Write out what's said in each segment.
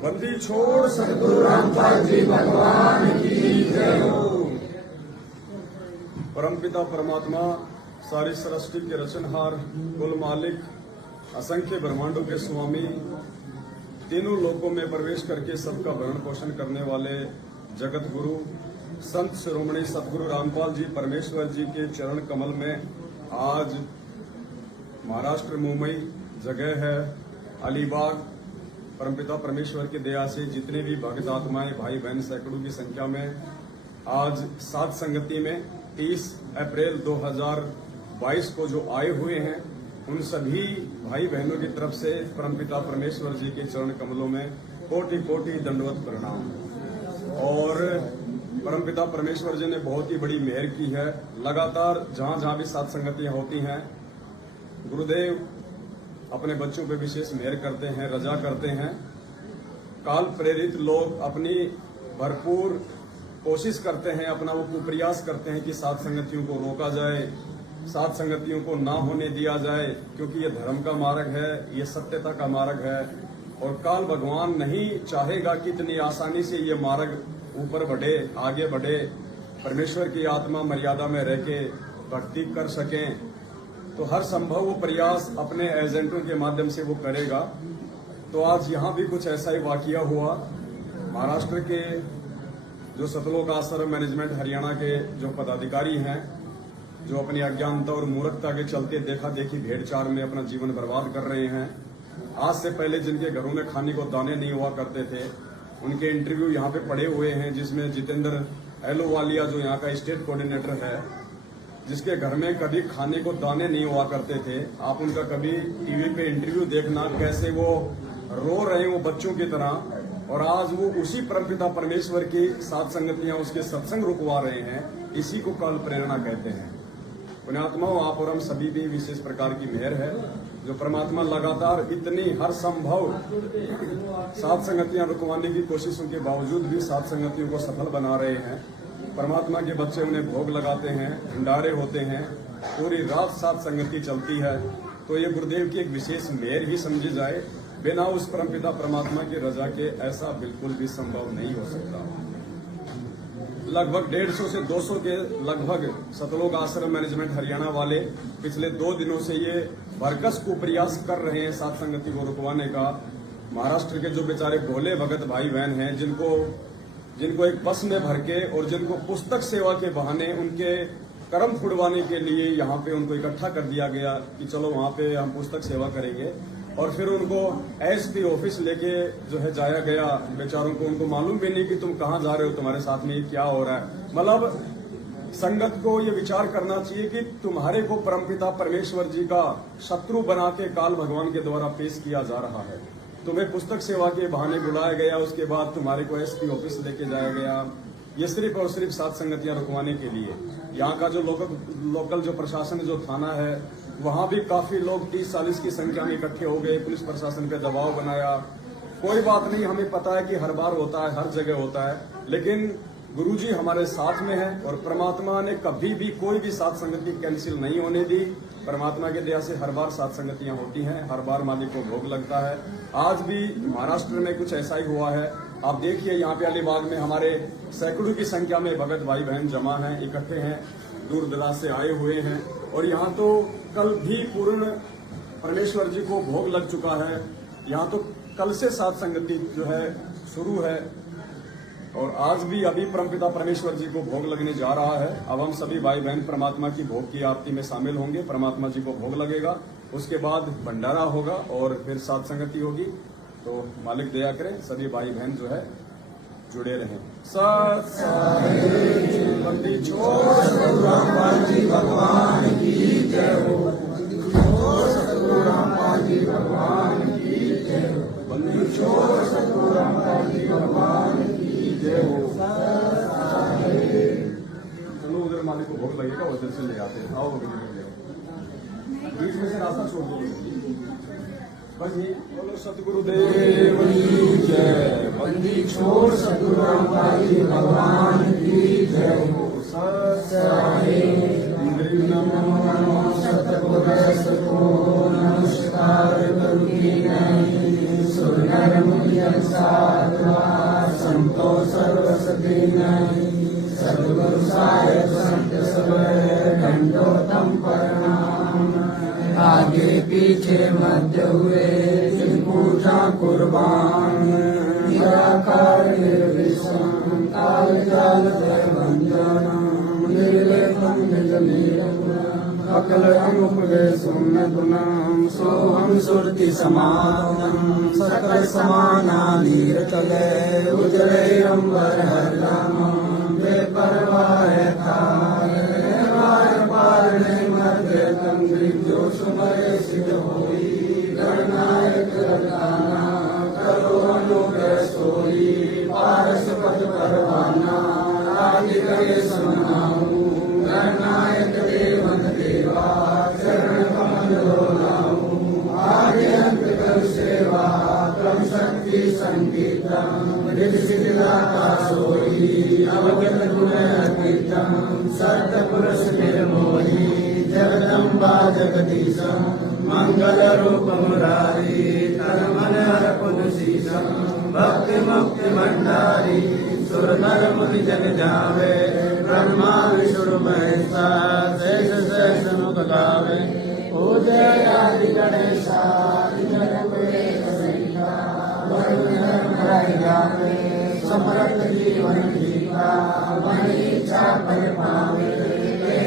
बंदी छोड़ सतगुरु रामपाल जी भगवान की जय हो। परमपिता परमात्मा सारी सृष्टि के रचनहार, कुल मालिक, असंख्य ब्रह्मांडों के स्वामी, तीनों लोकों में प्रवेश करके सबका भरण पोषण करने वाले जगत गुरु संत शिरोमणि सतगुरु रामपाल जी परमेश्वर जी के चरण कमल में आज महाराष्ट्र मुंबई जगह है अलीबाग। परमपिता परमेश्वर की दया से जितने भी भक्त आत्माएं भाई बहन सैकड़ों की संख्या में आज सात संगति में 30 अप्रैल 2022 को जो आए हुए हैं, उन सभी भाई बहनों की तरफ से परमपिता परमेश्वर जी के चरण कमलों में कोटि कोटि दंडवत प्रणाम। और परमपिता परमेश्वर जी ने बहुत ही बड़ी मेहर की है। लगातार जहां जहां भी सात संगतियां होती हैं, गुरुदेव अपने बच्चों पे विशेष मेहर करते हैं, रजा करते हैं। काल प्रेरित लोग अपनी भरपूर कोशिश करते हैं, अपना वो कुप्रयास करते हैं कि सात संगतियों को रोका जाए, सात संगतियों को ना होने दिया जाए, क्योंकि ये धर्म का मार्ग है, ये सत्यता का मार्ग है। और काल भगवान नहीं चाहेगा कि इतनी आसानी से ये मार्ग ऊपर बढ़े, आगे बढ़े, परमेश्वर की आत्मा मर्यादा में रह के भक्ति कर सकें। तो हर संभव वो प्रयास अपने एजेंटों के माध्यम से वो करेगा। तो आज यहाँ भी कुछ ऐसा ही वाकया हुआ। महाराष्ट्र के जो सतलोक आश्रम मैनेजमेंट हरियाणा के जो पदाधिकारी हैं, जो अपनी अज्ञानता और मूर्खता के चलते देखा देखी भेड़चाल में अपना जीवन बर्बाद कर रहे हैं। आज से पहले जिनके घरों में खाने को दाने नहीं हुआ करते थे, उनके इंटरव्यू यहाँ पे पड़े हुए हैं, जिसमें जितेंद्र एलोवालिया जो यहाँ का स्टेट कोऑर्डिनेटर है, जिसके घर में कभी खाने को दाने नहीं हुआ करते थे। आप उनका कभी टीवी पे इंटरव्यू देखना, कैसे वो रो रहे हैं वो बच्चों की तरह। और आज वो उसी परमपिता परमेश्वर की सात संगतियां उसके सत्संग रुकवा रहे हैं। इसी को काल प्रेरणा कहते हैं। पुण्यात्माओं, आप और हम सभी भी विशेष प्रकार की मेहर है, जो परमात्मा लगातार इतनी हर संभव सात संगतियां रुकवाने की कोशिशों के बावजूद भी सात संगतियों को सफल बना रहे हैं। परमात्मा के बच्चे उन्हें भोग लगाते हैं, भंडारे होते हैं, पूरी रात सात संगति चलती है। तो ये गुरुदेव की एक विशेष मेहर ही समझी जाए। बिना उस परमपिता परमात्मा की रजा के ऐसा बिल्कुल भी संभव नहीं हो सकता। लगभग 150 से 200 के लगभग सतलोक आश्रम मैनेजमेंट हरियाणा वाले पिछले 2 दिनों से ये भरकस को प्रयास कर रहे हैं सात संगति को रुकवाने का। महाराष्ट्र के जो बेचारे भोले भगत भाई बहन हैं, जिनको एक बस में भर के और जिनको पुस्तक सेवा के बहाने उनके कर्म फुड़वाने के लिए यहाँ पे उनको इकट्ठा कर दिया गया कि चलो वहाँ पे हम पुस्तक सेवा करेंगे। और फिर उनको एसपी ऑफिस लेके जो है जाया गया। बेचारों को उनको मालूम भी नहीं कि तुम कहाँ जा रहे हो, तुम्हारे साथ में क्या हो रहा है। मतलब संगत को ये विचार करना चाहिए कि तुम्हारे को परमपिता परमेश्वर जी का शत्रु बना के काल भगवान के द्वारा पेश किया जा रहा है। तुम्हें पुस्तक सेवा के बहाने बुलाया गया, उसके बाद तुम्हारे को एसपी ऑफिस लेके जाया गया। ये सिर्फ और सिर्फ सात संगतियां रुकवाने के लिए। यहाँ का जो लोकल जो प्रशासन, जो थाना है, वहाँ भी काफी लोग 30-40 की संख्या में इकट्ठे हो गए। पुलिस प्रशासन पे दबाव बनाया। कोई बात नहीं, हमें पता है कि हर बार होता है, हर जगह होता है, लेकिन गुरुजी हमारे साथ में है। और परमात्मा ने कभी भी कोई भी सात संगति कैंसिल नहीं होने दी। परमात्मा की दया से हर बार सात संगतियां होती हैं, हर बार मालिक को भोग लगता है। आज भी महाराष्ट्र में कुछ ऐसा ही हुआ है। आप देखिए, यहाँ पे अलीबाग में हमारे सैकड़ों की संख्या में भगत भाई बहन जमा हैं, इकट्ठे हैं, दूर दराज से आए हुए हैं। और यहाँ तो कल भी पूर्ण परमेश्वर जी को भोग लग चुका है। यहाँ तो कल से सात संगति जो है शुरू है। और आज भी अभी परमपिता परमेश्वर जी को भोग लगने जा रहा है। अब हम सभी भाई बहन परमात्मा की भोग की आरती में शामिल होंगे। परमात्मा जी को भोग लगेगा, उसके बाद भंडारा होगा और फिर सात संगति होगी। तो मालिक दया करें, सभी भाई बहन जो है जुड़े रहें। सत बंदी छोड़ सतगुरु रामपाल जी भगवान की जय हो। सतगुरु रामपाल जी भगवान की जय हो। बंदी छोड़ सतगुरु रामपाल जी भगवान की जय हो। चलो उधर मालिक को भोग लगेगा, उधर से ले आते हैं। आओ बीच में से रास्ता छोड़ दो बस। ये बोलो सतगुरुदेव की जय। बंदी छोड़ सतगुरु रामपाल जी भगवान की जय हो। नमो सतगुरु नमस्कार करुणी सुनर मुझ घंटों तम प्रणाम। आगे पीछे मध्य हुए जिन पूजा कुर्बान। निराकार निर्विषम काल जाल भंजनम। निर्लेपम निजमेयम अकल अनुपवेशम गुणम। सोहम सुरति समानम सकल समानानीरतले। उजले अंबर हरदम बेपरवाह थारे। वार पार मध्य तम जो सुमरे सिद्ध होई। गणनायक रताना करो अनुग्रह सोई। पारस पद परवाना आदि करे सुनाऊं। गणनायक देवन देवा चरण कमल डोलाऊं। आदि अंत कर सेवा क्रम शक्ति संगीतम। रिद्धि सिद्धि दाता सोई अवगत गुण अतीतम। सत्य पुरुष निर्मोही जगदम्बा जगदीशम। मंगल रूप मुरारी तन मन अर्पण शीशम। भक्ति मुक्ति भंडारी सुर नर मुनि जग जावे। ब्रह्मा विष्णु महेश शेष शेष मुख गावे। पूजय आदि गणेशा वरुण धर्म जावे। समर्थ जीवन जीवा मन इच्छा पर पावे।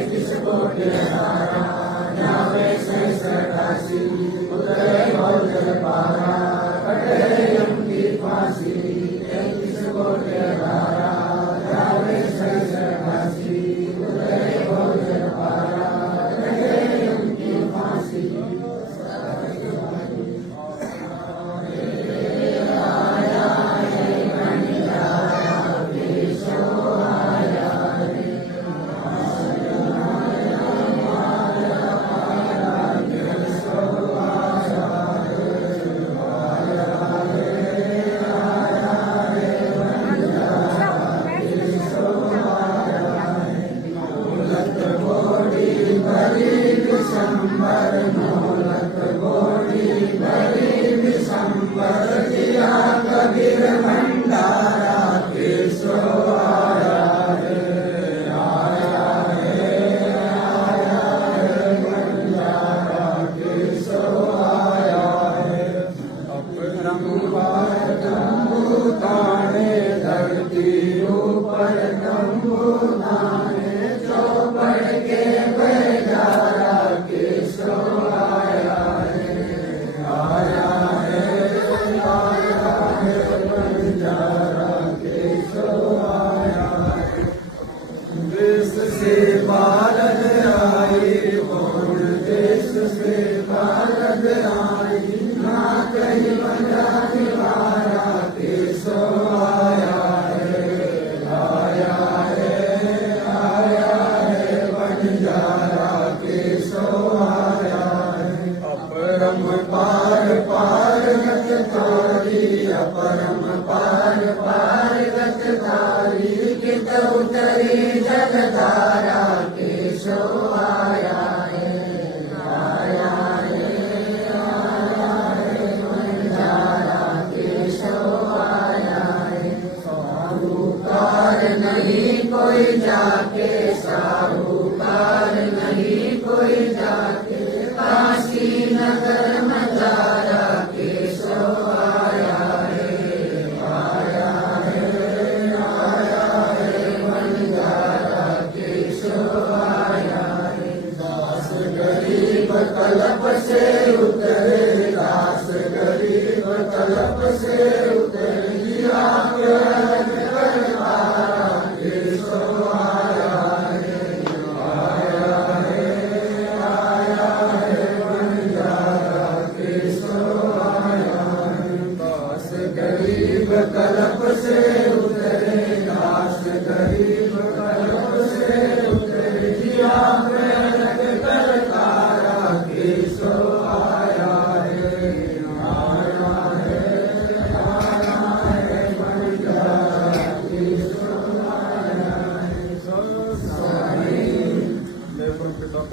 किस कोटि हारा जावे शेष राशि। उतरे भव जल पारा कटे यम की फांसी। किस कोटि हारा जावे शेष राशि। उतरे भव जल पारा कटे यम की फांसी।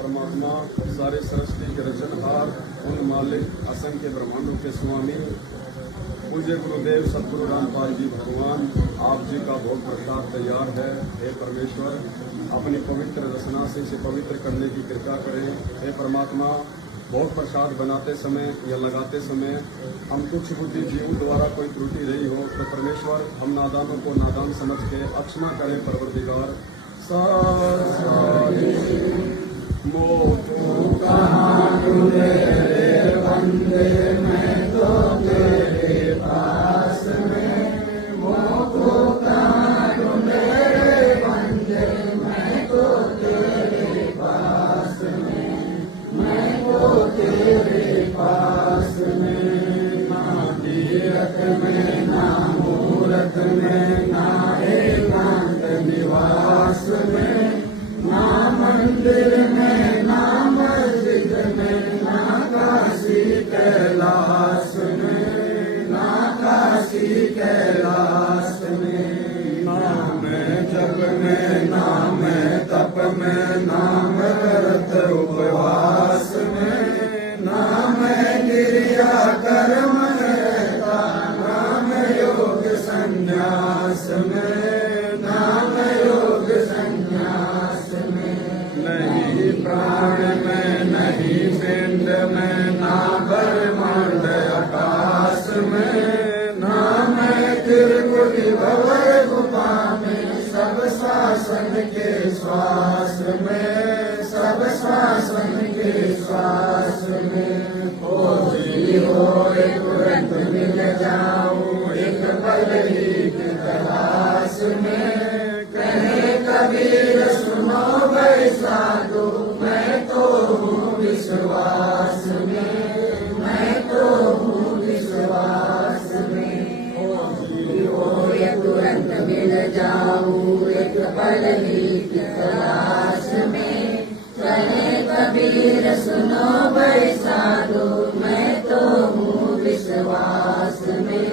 परमात्मा सारे सृष्टि के रचनहार उन मालिक असंख्य ब्रह्मांडों के स्वामी पूज्य गुरुदेव सतगुरु रामपाल जी भगवान आप जी का भोग प्रसाद तैयार है। हे परमेश्वर, अपनी पवित्र रचना से इसे पवित्र करने की कृपा करें। हे परमात्मा, भोग प्रसाद बनाते समय या लगाते समय हम कुछ बुद्धि जीव द्वारा कोई त्रुटि रही हो तो परमेश्वर हम नादानों को नादान समझ के अक्षमा करें। परवरदिगार सारी मोटू कहाँ ढूंढे रे बंदे, मैं तो तेरे पास में। मोटू कहाँ ढूंढे रे बंदे, मैं तो तेरे पास में। मैं तो तेरे पास में। ना तीरथ में ना मूरत में ना एकांत निवास में, ना मंदिर में ना मस्जिद में ना काशी कैलाश में, ना काशी कैलाश में। ना मैं जप में ना मैं तप में ना मैं व्रत उपवास में, ना मैं क्रिया कर्म रहता ना मैं योग संन्यास में, ना मैं योग संन्यास में। नहीं प्राण में नहीं पिंड में ना ब्रह्मांड आकाश में, ना मैं त्रिकुटी भंवर गुफा में, सब शासन के श्वास में, सब शासन के श्वास में। ओ जी हो तुरंत मिल जाऊं एक पल ही की तलाश में। कहे कबीर सुनो भाई साधु, मैं तो हूँ विश्वास में, मैं तो हूँ विश्वास में। ओ जी हो तुरंत मिल जाऊं एक पल ही की तलाश में। कहे कबीर सुनो भाई साधु, मैं तो हूँ विश्वास में,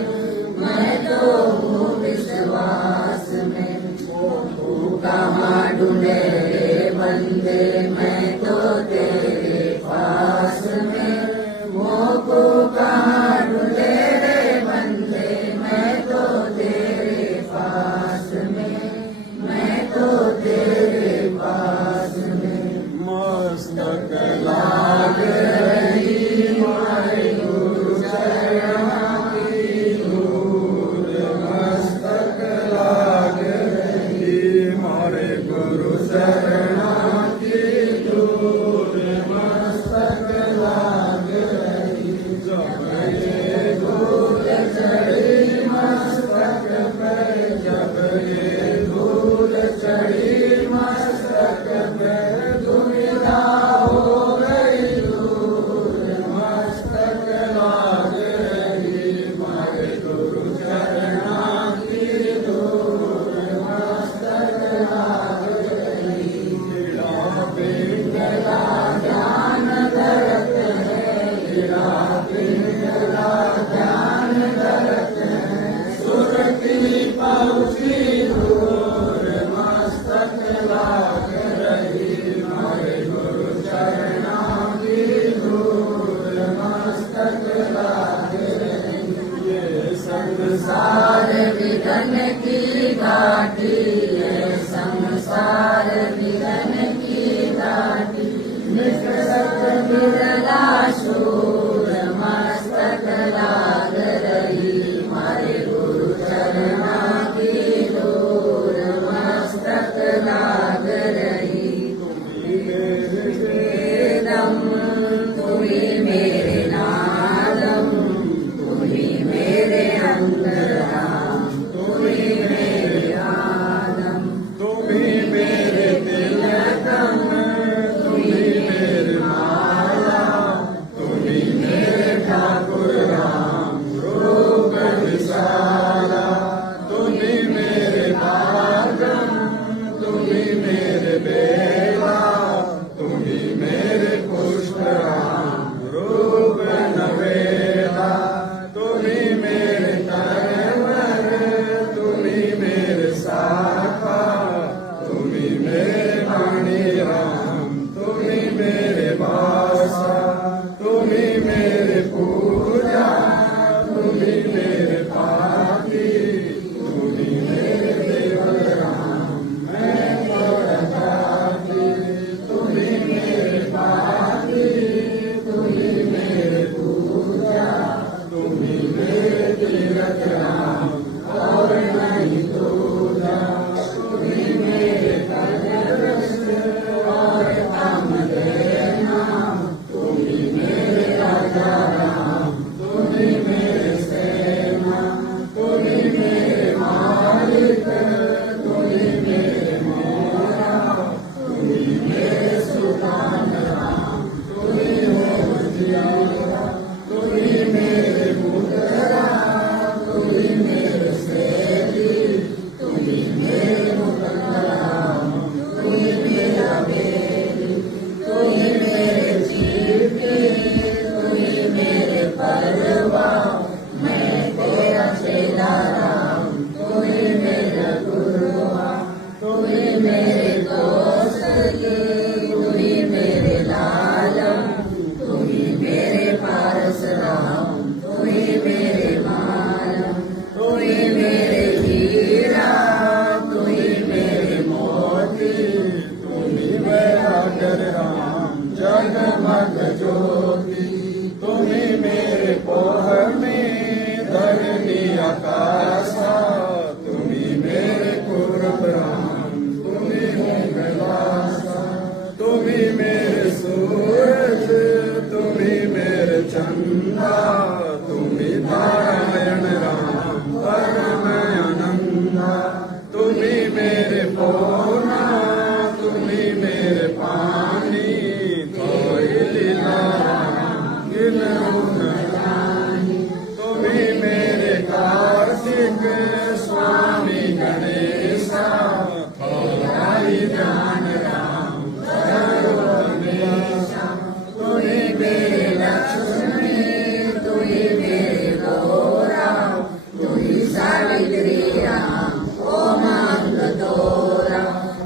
मैं तो हूँ विश्वास में। तू कहाँ ढूंढे रे बंदे, मैं तो तेरे पास में। मोको कहाँ ढूंढे रे बंदे, मैं तो तेरे पास में, मैं तो तेरे पास में। मस्तक लाग रही मारे गुरु चरणों की धूल, मस्तक लाग रही मारे गुरु चरणों की धूल, मस्तक लाग रही। जब ये धूल चढ़ी मस्तक पे, जब ये धूल चढ़ी मस्तक पे, दुविधा हो गई दूर, मस्तक लाग रही मारे गुरु चरणों की धूल, मस्तक लाग रही। हीरा पिंगला ज्ञान धरत है, हीरा पिंगला ज्ञान धरत है, सुरती पहुँची दूर, मस्तक लाग रही मारे गुरु चरणों की धूल, मस्तक लाग रही। ये संसार विघन की घाटी, ये संसार विघन की घाटी, निकट बिरला शूर, मस्तक लाग रही मारे गुरु चरणों की धूल, मस्तक लाग रही। वेदम तुही मेरे नादम, तुही मेरे अंतराम, तुही मेरे आदम, तुम्ही मेरे तीरथ राम और नहीं दूजा। तुम्ही मेरे कलरस और काम देना, तुम्ही मेरे राजा राम, तुम्ही मेरे सेना, तुम्ही मेरे मालिक, तुम्ही मेरे मोरा, तुम्ही मेरे सुल्तान राम, तुम्ही हो जिया, तुम्ही मेरे मुद्रा, तुम्ही मेरे सेवी, तुम्ही मेरे मुकद्दराम, तुम्ही मेरा बेली, तुम्ही मेरे जीती, तुम्ही मेरे परवा, मैं तेरा चेला राम, तुम्ही मेरा गुरुआ, तुम्ही मेरे दोस्त, तुम्ही मेरे लालम, तुम्ही मेरे पारस राम, तुम्ही मेरे मालम, तुम्ही मेरे हीरा, तुम्ही मेरे मोती, तुम्ही मेरा डर राम, जगमग ज्योति, तुम्ही मेरे पोह में धरनी आकाशा, तुम्ही मेरे कुर्ब राम, तुम्ही हो कैलासा, तुम्ही मेरे सूरज, तुम्ही मेरे चंदा, तुम्ही नारायण राम परम आनंदा, तुम्ही मेरे पौना, तुम्ही मेरे पानी, थोड़ी लीला राम गिनऊ न जानी, तुम्ही मेरे कार्तिक स्वामी गणेशा, थोड़ा ही जान राम करो हमेशा, तुम्ही मेरे लक्ष्मी, तुम्ही मेरे गौरा, तुम्ही सावित्री राम ओ मांग दोरा,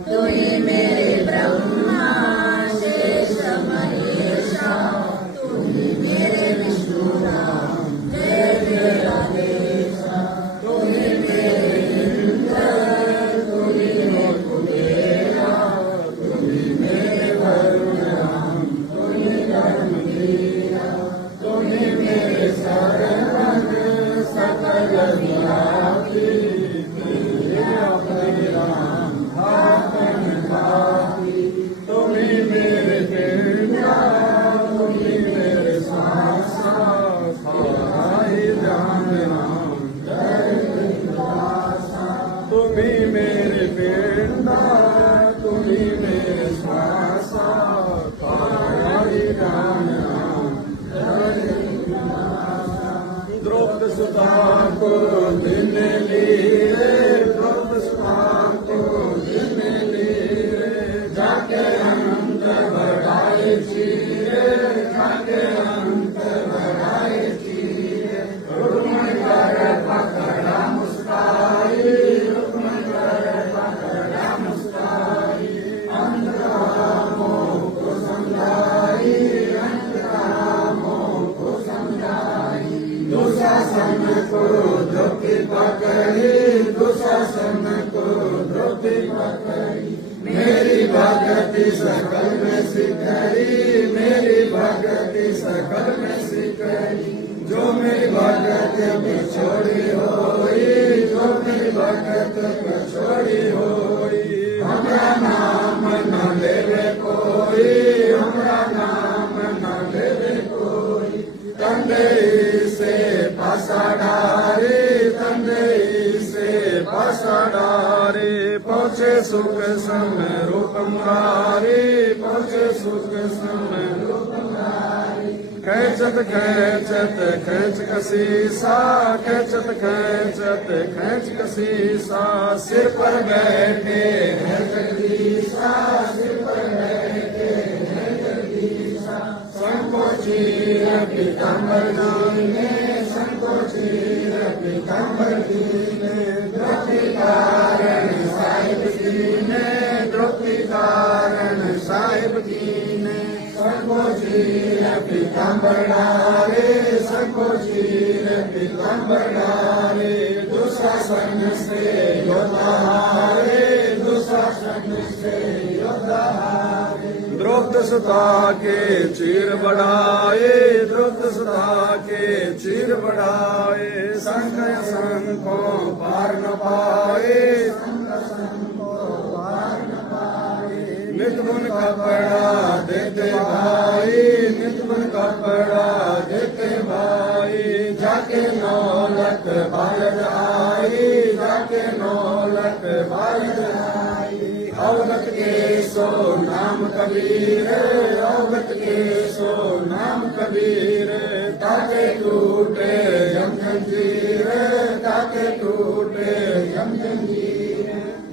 तुम्ही मेरे ब्रह्मा शेष महेशा, तुम्ही मेरे विष्णु राम जय जय राधेशा, तुम्ही मेरे इंद्र, तुम्ही हो कुबेरा, तुम्ही मेरे वरुण राम, तुम्ही धर्म वीरा, तुम्ही मेरे शरण सकल व्यापी, मेरे अपने राम आपन पापी, तुम्ही मेरे पिता, तुम्ही मेरे सासा, सहाय जान राम जय दासा, तुम्ही मेरे पिता, तुम्ही मेरे श्वासा, सहाय जान राम जय दासा। द्रौपद सुता को दिन लीरे, द्रौपद सुता को दिन लीरे, जाके अनंत बढ़ाए चीरे, जाके अनंत बढ़ाए चीरे, रुक्मण कर पकड़ा मुस्काई, रुक्मण कर पकड़ा मुस्काई, अंतरामों को समझाई, अंतरामों को समझाई, दुशासन को द्रौपदी पकड़ी, दुशासन को द्रौपदी पकड़ी, मेरी भगति सकल में सिकरी, मेरी भगति सकल में सिकरी, जो मेरी भगति को छोड़ी होई, जो मेरी भगति को छोड़ी होई, हमरा नाम न लेवे कोई, हमरा नाम न लेवे कोई, तंदई से पासा डारे, तंदई से पासा डारे, पहुँचे सुख समय रूप मुरारी, पहुँचे सुख समय रूप मुरारी, खेचत खेचत खेच कसीसा, खेचत खेचत खेच कसीसा, सिर पर बैठे है जगदीशा, सिर पर बैठे है जगदीशा, संकोची पीताम्बर जाने, संकोची पीताम्बर दीने, द्रौपदी कारण साहिब दीने, द्रौपदी कारण साहिब दीने, संकोची पीताम्बर डाले, संकोची पीताम्बर डाले, दुशासन से योद्धा हारे, दुशासन से योद्धा हारे, द्रौपद सुता के चीर बढ़ाए, द्रौपद सुता के चीर बढ़ाए, शंख संको पार न पाए, नित बुन कपड़ा देते भाई, नित बुन कपड़ा देते भाई, जाके नौलख बालक आई, जाके नौलख बालक आई। अवगत के सो नाम कबीर, अवगत के सो नाम कबीर, ताके टूटे जम जंजीर, ताके टूटे जम जंजीर।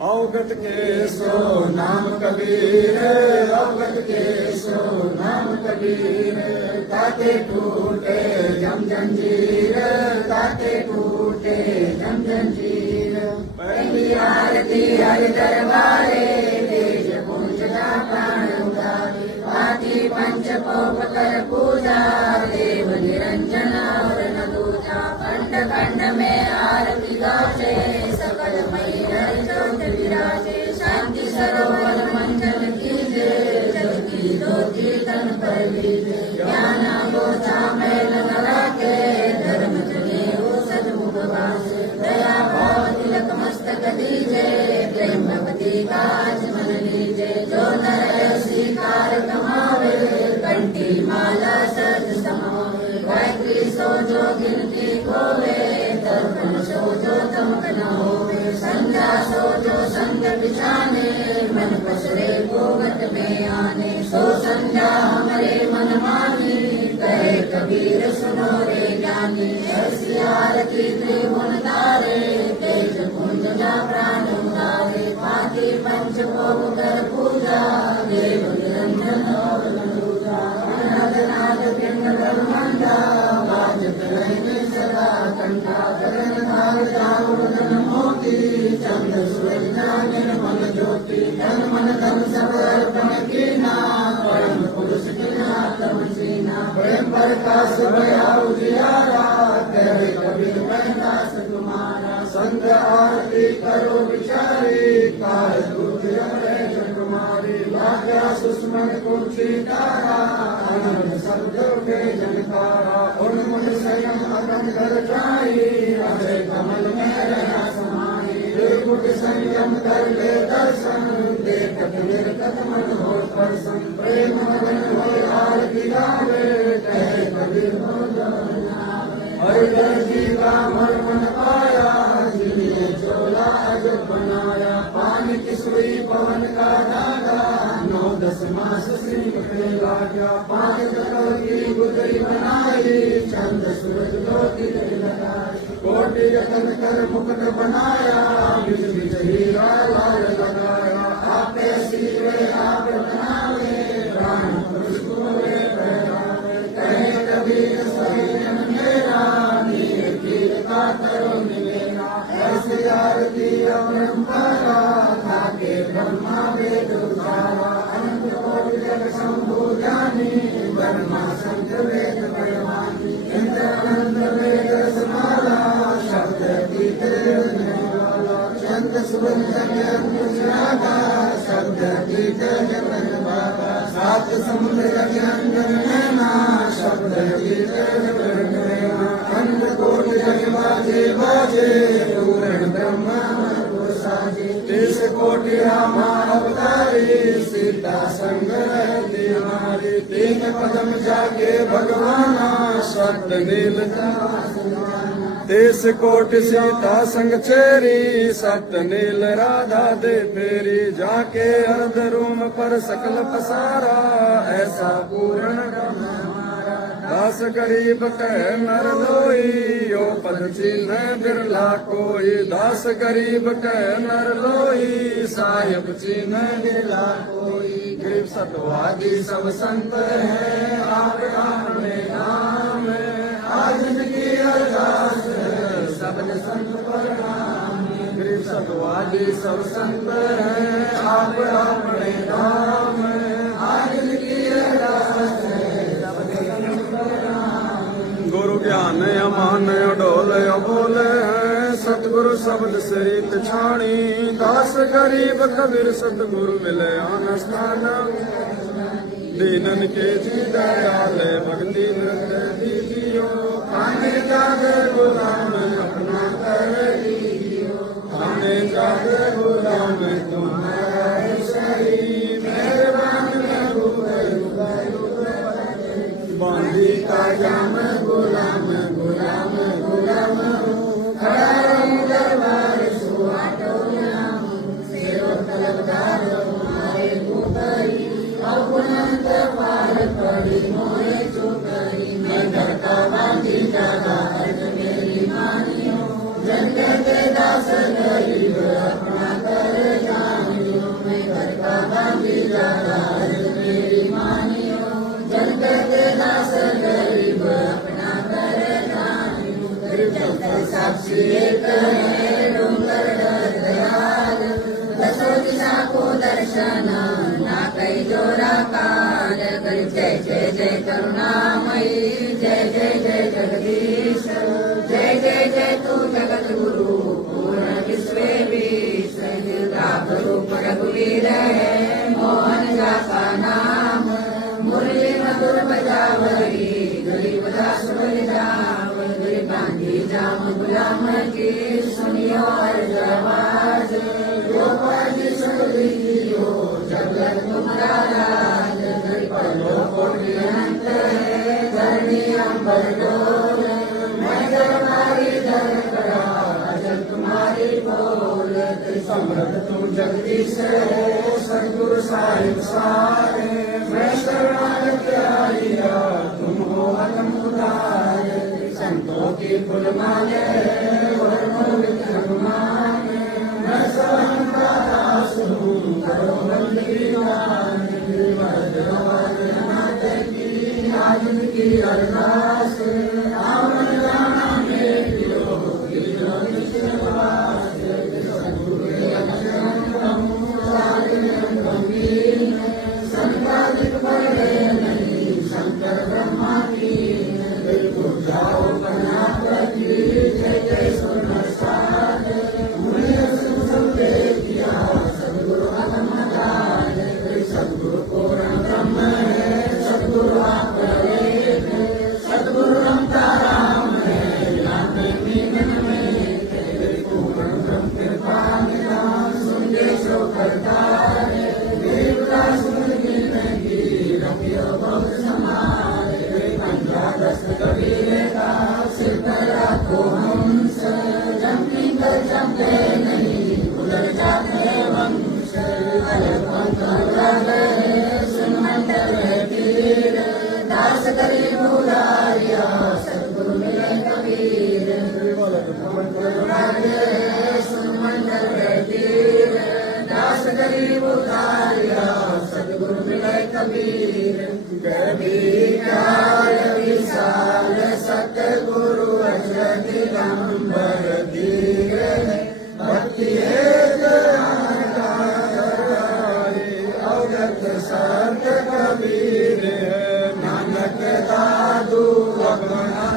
अवगत के सो नाम कबीर, अवगत के सो नाम कबीर, ताके टूटे जम जंजीर, ताके टूटे जम जंजीर। पहली आरती हरि दरबारे, तेज पुंज का प्राण उतारे, आदि पंच कोप कर पूजा, देव निरंजन और न दूजा। खंड खंड में आरती गाजे, सकल मई हरि ज्योत विराजे। शांति सरोवर मंगल कीजे, जग की ज्योति तन पर लीजे। ज्ञान गोचा मैल न राखे, धर्म जगे हो सद्मुख वासे। दया भाव तिलक मस्तक दीजे, प्रेम भक्ति काज मन लीजे। जो नर ऐसी कार कमावे, कंठी माला सज समावे। गायत्री सो जो गिनती खोवे, दर्पण सो जो चमक न होवे। संध्या सो जो संग बिछाने, मन पसरे गोगत में आने। सो संध्या हमारे मन मानी, कहे कबीर सुनो रे ज्ञानी। ऐसी आरती त्रिभुवन तारे, तेज पुंज जा प्राण उतारे। पाती पंच भोग कर पूजा, देव निरंजन और न दूजा। अनाद नाद पिंड ब्रह्मांडा, बाजत रहे सदा कंठा। गगन काल चाउर धन मोती, चंद्र सूरज नागिन मन ज्योति। तन मन धन सब अर्पण कीना, परम पुरुष कीना तम सीना। प्रेम प्रकाश भया उजियारा, कहे कबीर प्रकाश तुम्हारा। संग आरती करो विचारी, काल दूत कुमारी। भाग्या सुस्मन कुंची तारा, आनंद शब्द के जनकारा। उन्मुख संयम अगम कर जाई, अभय कमल में रहा समाई। निर्गुण संयम कर ले दर्शन, देखत निर्गत मन हो प्रसन्न। प्रेम मगन हो आरती गावे, कहे कबीर हो हरिदर जी का मन मन पाया, जिन्हें चोला अजब बनाया। पानी की सुई पवन का धागा, 9-10 मास सिंह पे लागा। 5 कटोर की गुदरी बनाई, चंद्र सूरज ज्योति लगाई। कोटि रतन कर मुकुट बनाया, बिज बिज हीरा लाल लगाया। आपे सिरे आप बनावे, प्राण पुरुष को वे पहरावे। कहे कबीर सभी जन मेरा, नीर कीर का करो निवेरा। ऐसी आरती अपरंपरा, थाके ब्रह्मा वेद उतारा। अनंत कोटि जग शंभु ज्ञानी, ब्रह्मा शंकर वेद परवानी। इंद्र अनंत वेद समाला, शब्द अतीत निर्वाला। चंद्र सुबह जग शब्द अतीत जगन बाबा। 7 समुद्र अंजन नैना, शब्द अतीत जगन नैना। अनंत कोटि जग बाजे बाजे, पूर्ण ब्रह्मा को साजे। 30 कोटि रामा अवतारी, सीता संग रहती हमारी। 3 पदम जाके भगवाना, शब्द नील 30 कोटि सीता संग चेरी, सप्त नील राधा दे फेरी। जाके अर्ध रूम पर सकल पसारा, ऐसा पूर्ण हमारा। 10 गरीब कह नर लोई, यो पद चिन्ह बिरला कोई। 10 गरीब कह नर लोई, साहिब चिन्ह बिरला कोई। गरीब सतवादी सब संत है, आप अपने नाम है। आज की अरदास सबने संत पर नाम। गरीब सतवादी सब संत है, आप अपने नाम है। आज की अरदास सबने संत पर नाम। गुरु ज्ञान अमान डोल बोले हैं, सतगुरु शब्द से रीत छाणी। दास गरीब कबीर सतगुरु मिले आनस्थान। दीनन के जी दयाले भक्ति नृत्य दीजियो। पानी जागे गुलाम अपना का गुलाम तुम्हारा सही मेहरबान बांधी का जाम गुलाम गुलाम गुलाम खड़ा रहूं दरबार सुहाटो नाम सेवक तलबदार तुम्हारे ऊपरी अपुनंत पार पड़ी मोरे चुकरी मैं करता बांधी जागा अर्ज मेरी मानियो जन के दास गरीब अपना कर जानियो मैं करता बांधी जागा अर्ज मेरी मानियो जन के दास गरीब अपना कर जानियो जगत साक्षी एक है डूंगर दयाल दसो दिशा को दर्शन ना कई जोरा काल कर जय जय जय करुणामयी जय जय जय जगदीश जय जय जय तू जगत गुरु पूर्ण विश्वेश राग रूप रघुवीर है मोहन जाका नाम मुरली मधुर बजावरी गरीब दास बलिदान गरीब बांधी जाम गुलाम की सुनियो अर्ज आवाज गोपाल जी सुन लीजियो जगत तुम्हारा राज पलो कोटि अनंत है धरणी अंबर डोल मैं दरबारी दर करा अजल तुम्हारी बोल समर्थ तुम जगदीश है सदगुरु साहिब सारे मैं शरणागत आइया तुम हो अतम उदार संतों की फुल माले वर्णों विक्रम माने मैं सहन का दास हूँ करो बंदगी दान आनंद की अरदास आमन जाना में पियो गिरो निश्चयवास सद्गुरु के अक्षर गंभीर संपादित बड़े नहीं शंकर ब्रह्मा की बिल्कुल जाओ कन्यापति जय जय सुन साध मुनि सुनते किया सद्गुरु अगमदार सद्गुरु पूर्ण ब्रह्म है सद्गुरु आप सद्गुरु रमता राम है ज्ञान मीनन में तेरे पूर्ण ब्रह्म कृपा निदान सुन के सो करता है देवता सुन की रखियो बहुत समारे पंचादश कबीरे का सिर पर रखो हंस जमती कर जमते नहीं उधर जाते वंश अलग पंथ सुन मंडल है पीर दास गरीब बुलारिया सद्गुरु मिले कबीर सुन मंडल है पीर दास गरीब बुलारिया सद्गुरु मिले कबीर कबीर विशाल सतगुरु अजर दिगंबर धीर भक्ति अवगत संत कबीर नानक दादू अगमन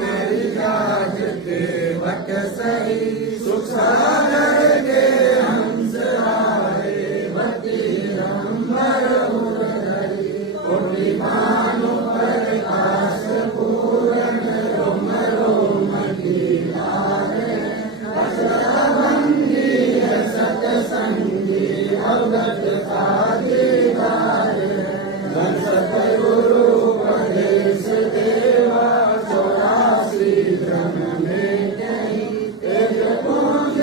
मेरी जाज के भक्त सही सुख सागर के हंस आए भक्ति नंबर कोटि मानो प्रकाश पूर्ण रोम रोम की बंदी सतसंगी अवगत गुरु प्रदेश देवा 84 धर्म में एक पूज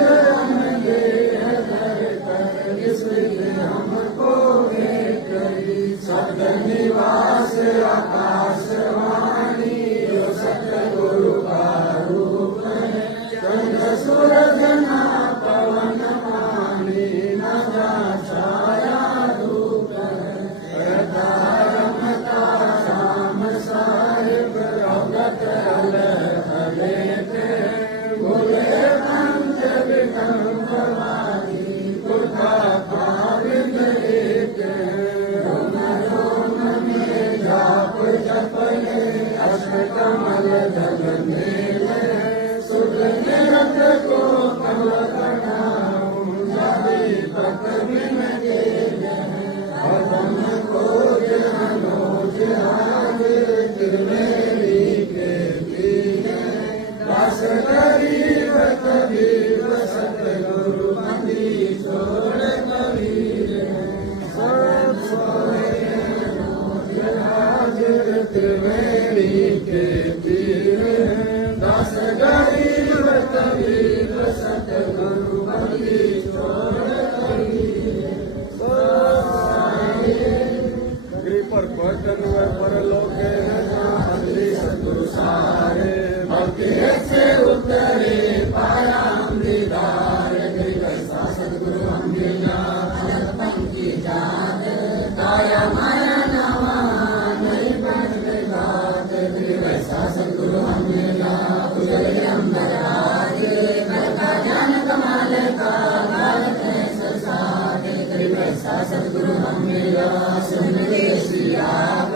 मिला सुन के सियाप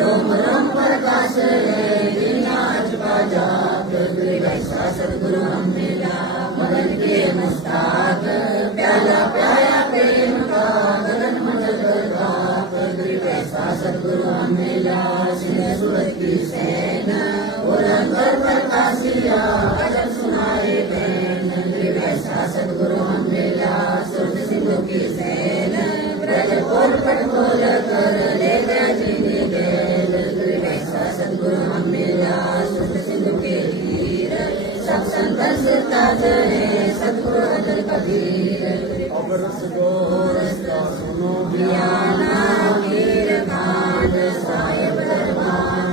रोम रोम प्रकाश रे नाच बाजात वैसा सदगुरु हम मिला मदन के मुस्ताक प्याला प्याया प्रेम का गगन मजल बाप वैसा सदगुरु हम मिला सिंह सूरत की सैन और अंतर प्रकाशिया अजब सुनाए बहन वैसा सदगुरु हम मिला सुर सिंधु की सैन ब्रज खोल पट खोल कर ले गया जीने गैल वैसा सदगुरु हम मिला सुर सिंधु के वीर सब संतन से ताज है सदगुरु अदल कबीर अब रस गोरस्ता सुनो ज्ञाना वीर कांड साहेब दरबार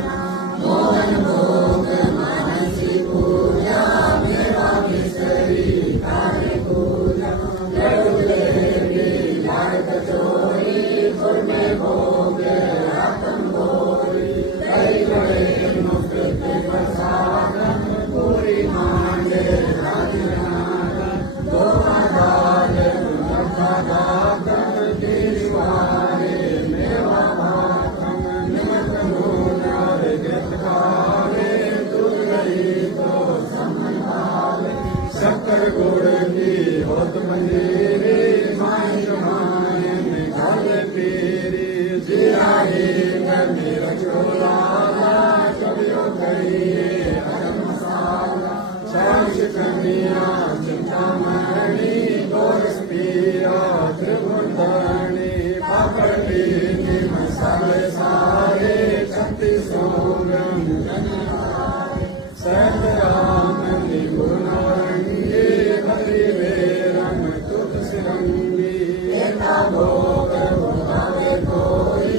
मोहन भोग मानसी पूजा मेरा विसरी कार्य पूजा लड़ुलेरी लाड़ कचोरी गुर में भोग रातन भोरी कई बड़े मुफ्त प्रसादन पूरी मांडे राजनागन दो आधार दादन दीवारे मेवा भातम निमत मोनारे गिरधारे दूध दही तो समन भावे शक्कर गुड़ की होत मंदिरे माई जमाने में गल पीरी जिराही मेरा चोला कबियो कहिए अदम मसाला चाश कमिया चिंतामणि गोरस पीरा त्रिभुवनी पापड़ी मसाले सारे छत्तीसों सहराम निगुणांगी हरि वेरम तुत सिरंगी एका भोग भोगावे कोई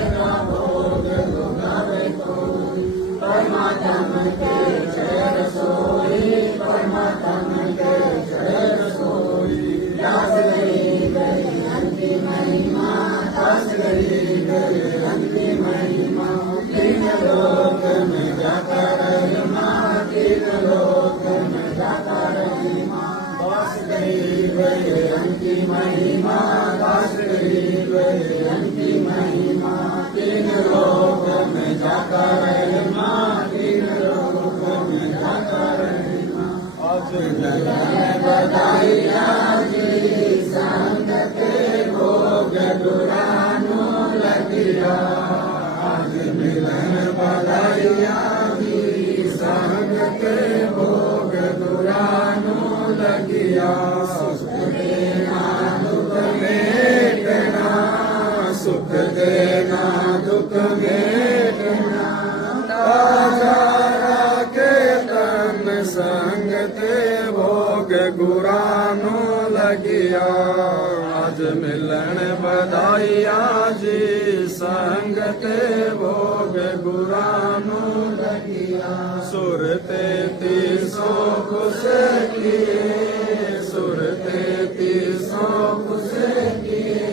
एका भोग भोगावे कोई परमात्मा के जय रसोई परमात्मा के जय रसोई दास गई गई अंति महिमा दास गई गई अंति महिमा तीन लोक में जाता रहिमा तीन लोक में जाता रहिमा दास गई गई अंति महिमा दास गई गई अंति महिमा तीन लोक में जाता रहिमा तीन लोक में जाता रहिमा आज बधाइया जी संत के भोग दुरानो लगिया आज मिलन बधाइया जी संत के भोग दुरानो लगिया सुख देना दुख मेटना सुख देना दुख मेटना ताजा के तन संग ते भोग गुरानो लगिया आज मिलन बधाइया जी संग ते भोग गुरानो लगिया सुर ते तीसो खुश किए सुर ते तीसो खुश किए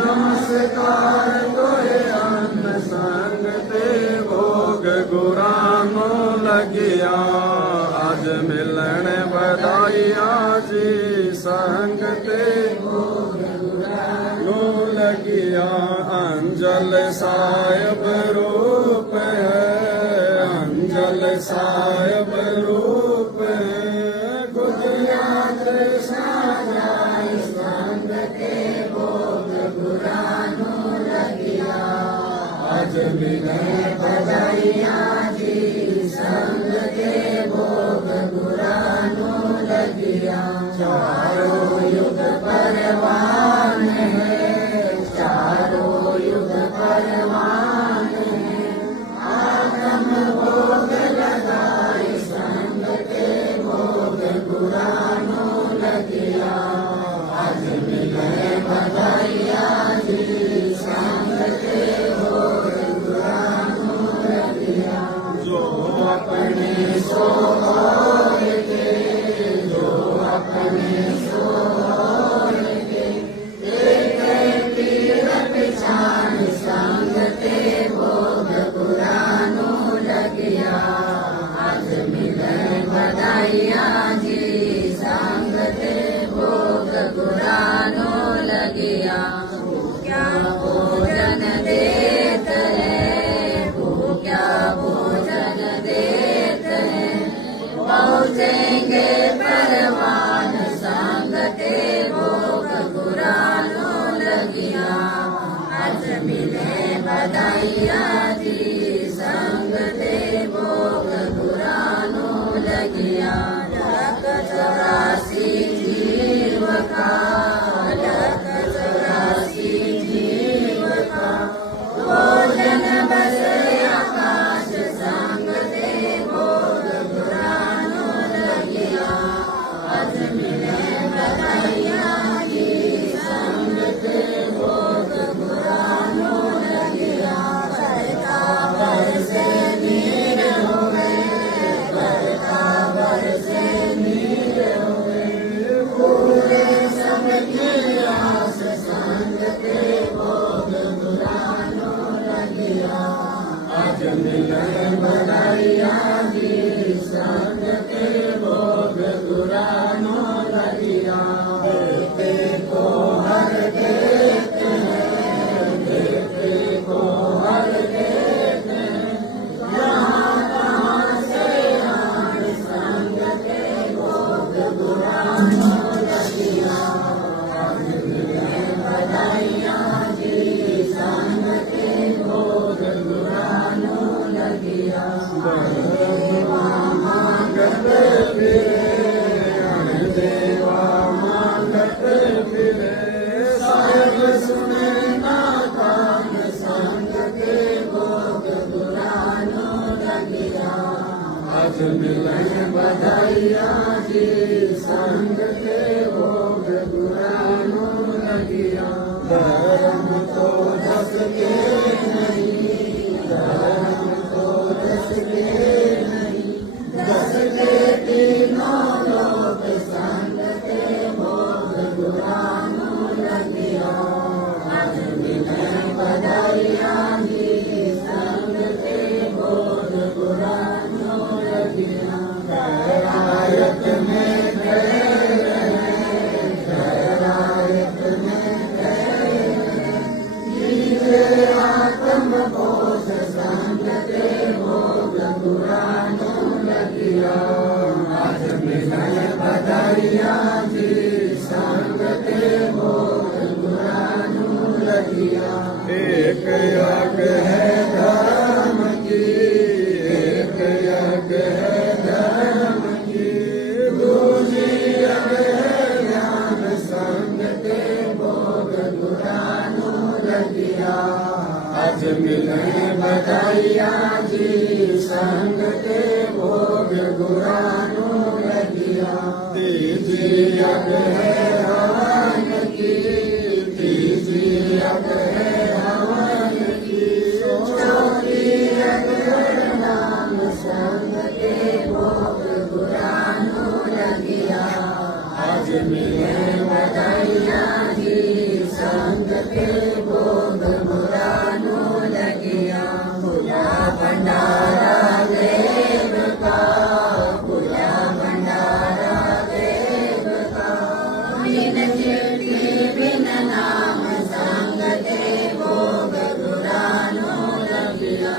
नमस्कार तोहे अन्न संग ते भोग गुरानो लगिया आज मिलन बधाइया जी संग ते भोग गुरानो लगिया अंजल साहिब रूप है अंजल साहिब रूप है गुजरात साजाई संग के भोग गुरानो लगिया आज मिलन बधाइया जी संग के भोग गुरानो लगिया चारों युग परवान है चारों युग परवान है आत्म भोग लगाई संग के भोग गुरानो लगिया आज मिलन बधाइया जी संग के भोग गुरानो लगिया जो अपने सो और के जो अपने सो और के एक पीर पिछान संग ते भोग गुरानो लगिया आज मिलन बधाइया जी संग ते भोग गुरानो लगिया क्या का लख 84 जीव का भोजन बस आकाश संग ते भोग पुरानो लगिया अज मिले बधाइया जी संग ते भोग पुरानो लगिया बरका बरसे नीर होवे बरका बरसे नीर होवे पूरे सब की आस संग ते भोग पुरानो लगिया आज मिले बधाइया जी संग ते भोग पुरानो लगिया देते को हर देते हैं देते को हर देते हैं यहाँ कहाँ से आन संग ते भोग पुरानो लगिया आज मिले बधाइया जी संग ते भोग पुरानो लगिया देवा मांगत फिरे देवा मांगत फिरे साहेब सुने ना कान संग के भोग पुरानो लगिया आज मिले बधाइया जी संग के भोग पुरानो लगिया धर्म तो दस के नहीं धर्म तो दस के नहीं दस के तीनों लोग संग के भोग पुरानो लगिया आज मिले बधाइया जी संग के भोग पुरानो लगिया खैरायत में गए खैरायत में गए जीवे आत्म बोध संग के भोग पुरानो लगिया आज मिले बधाइया जी संग के भोग पुरानो लगिया एक यज्ञ है धर्म की एक यज्ञ है धर्म की दूसरी यज्ञ है ज्ञान संग के भोग पुरानो लगिया आज मिले बधाइया जी संग के भोग पुरानो लगिया तीसरी यज्ञ है हवन की तीसरी यज्ञ है हवन की चौथी यज्ञ है नाम संग के भोग पुरानो लगिया आज मिले बधाइया जी संग के भोग पुरानो लगिया पूजा भंडारा देव का पूजा भंडारा देव का बिन कीर्ति बिन नाम संग ते भोग पुरानो लगिया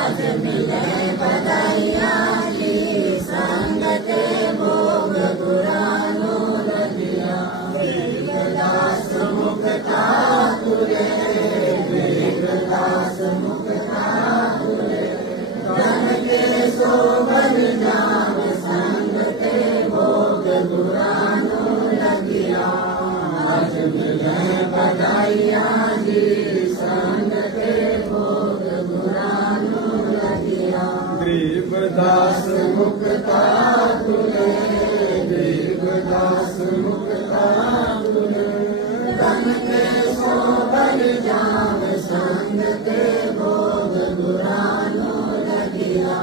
आज मिले बधाइया जी संग ते भोग पुरानो लगिया दास मुक्ता तुरे दास मुक्ता तुरे धन के शोभन नाम संग ते भोग पुरानो लगिया आज मिले बधाइया जी संग ते भोग पुरानो लगिया गरीब दास मुक्ता तुरे गरीब दास मुक्ता तुरे धन के शोभन नाम संग ते भोग पुरानो लगिया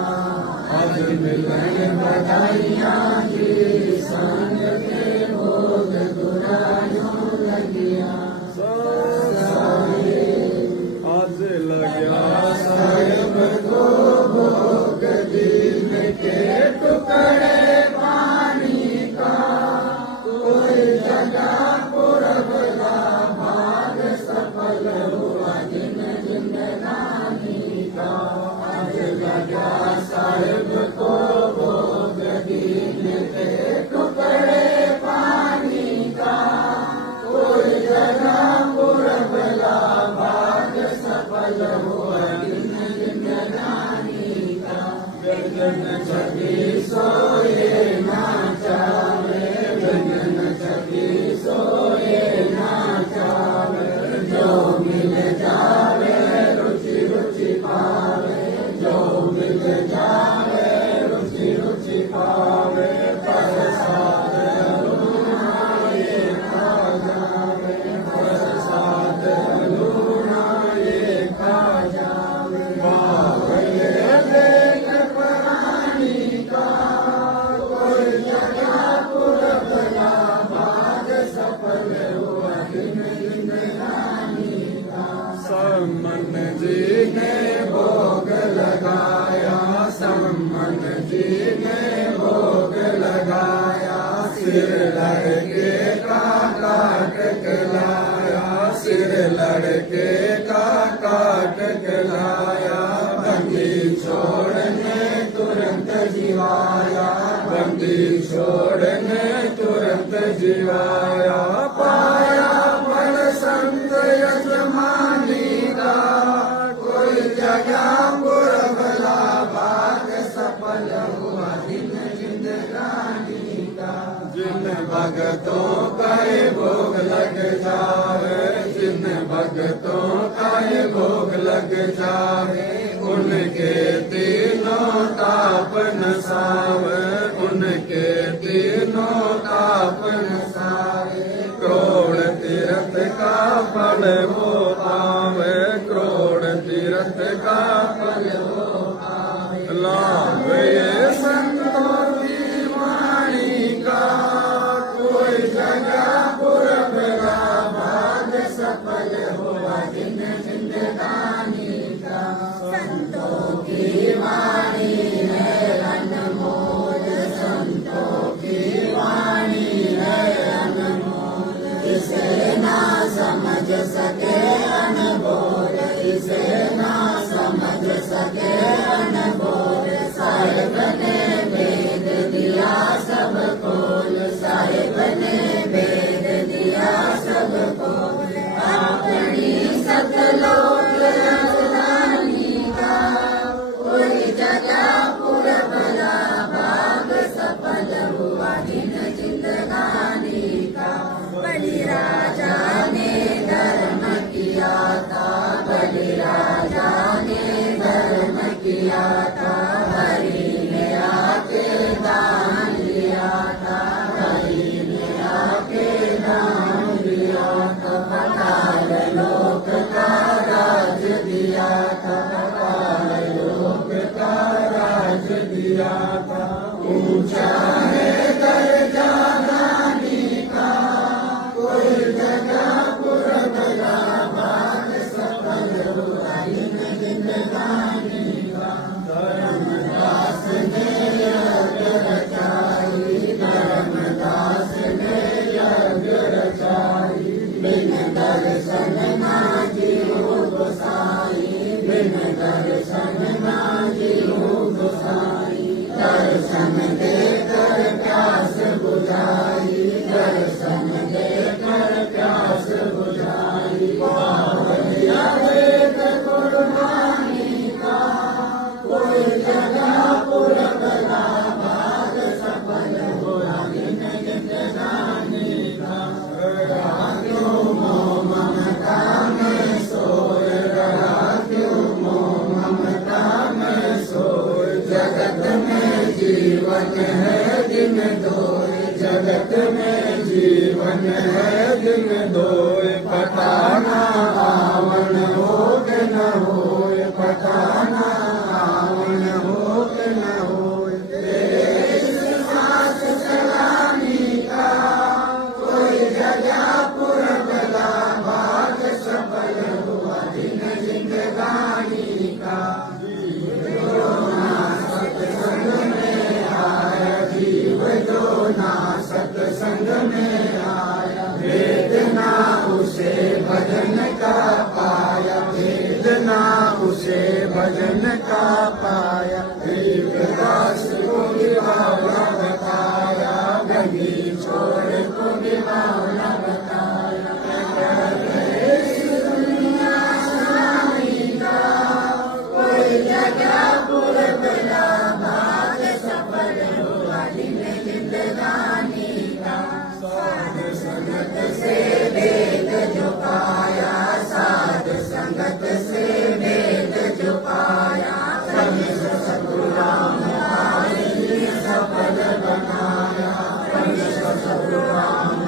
आज मिले बधाइया जी संग ते भोग पुरानो लगिया आज लग्या साहेब को भोग दिन के टुकड़े पानी का कोई जगह पूरब का भाग सफल हुआ दिन जिंदगानी का आज लगा साहेब को भोग दिन सिर लड़के का काट के लाया, सिर लड़के का काट के लाया, बंदी छोड़ने तुरंत जीवाया, बंदी छोड़ने तुरंत जीवाया। पाया बल संत यजमानी का, कोई जगह बुरा भला भाग सफल हुआ दिन जिंदगानी का। जिन भगतों का ये भोग लग जाए, जिन भगतों का ये भोग लग जाए, उनके तीनों ताप नसावे, उनके तीनों ताप नसावे। करोड़ तीर्थ का फल वो पावे, करोड़ तीर्थ का फल वो पावे। लाभ ये संतों की वाणी का, कोई जगह पुरबरा भाग सफल हुआ दिन जिंदगानी का। संतों की वाणी है अनमोल, संतों की वाणी है अनमोल, इसे ना समझ सके अनमोल, इसे ना समझ सके अनमोल। साहिब ने भेद दिया सबको, साहिब ने भेद दिया सबको, अपनी सतलोक राजधानी का, कोई जगह पुरबला भाग सफल हुआ दिन जिंदगानी का। बलि राजा ने धर्म किया था, बलि राजा ने धर्म किया था, हरि ने आके दान लिया था, हरि ने आके दान लिया था। पाताल लोक का राज दिया था, पाताल लोक का राज दिया था। ऊंचा है दर्जा रानी का, कोई जगह पुरबला भाग सफल हुआ दिन जिंदगानी का। धर्मदास ने यज्ञ रचाई, धर्मदास ने यज्ञ रचाई, बिन दर्शन ना जीव गोसाई, बिन दर्शन ना जीव गोसाई। दर्शन देकर प्यास बुझाई, दर्शन देकर प्यास बुझाई। बावलिया वेद कुर्बानी का, कोई जगह पुरबला भाग सफल हुआ दिन जिंदगानी का। रहा क्यों मोह ममता में सोए, रहा क्यों मोह ममता में सोए। जगत में जीवन है दिन दोए, जगत में जीवन है दिन दोए। पटाना आवन हो के न होए, पटाना आवन हो के न होए। तेरे साथ सलामी का, कोई जगह पुरबला भाग सफल हुआ दिन जिंदगानी का। जो ना सत्संग में आया, जीव जो ना सत्संग में आया, भेद ना उसे भजन का पाया, भेद ना उसे भजन का पाया। दास को विवाह बताया, गंगी छोड़ को विवाह बताया। दुनिया सुनाई का, कोई जगह पुरबला भाग सफल हुआ दिन जिंदगानी का। साध संगत से वेद जो पाया, साध संगत से वेद जो पाया, सतगुरु राम सफल बनाया, सतगुरु राम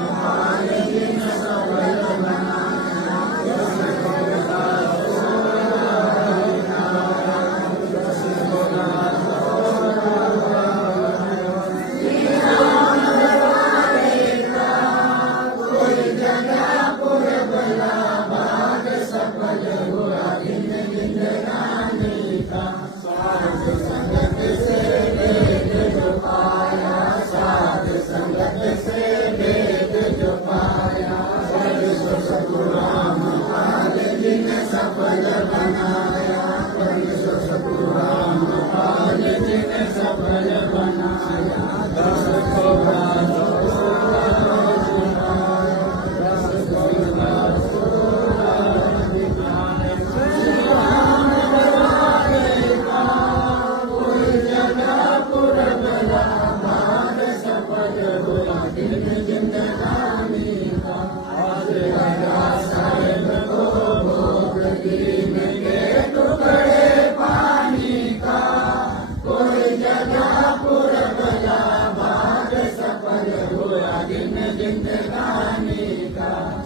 सफल बनाया, दस को सफल हुआ दिन जिंदगानी का।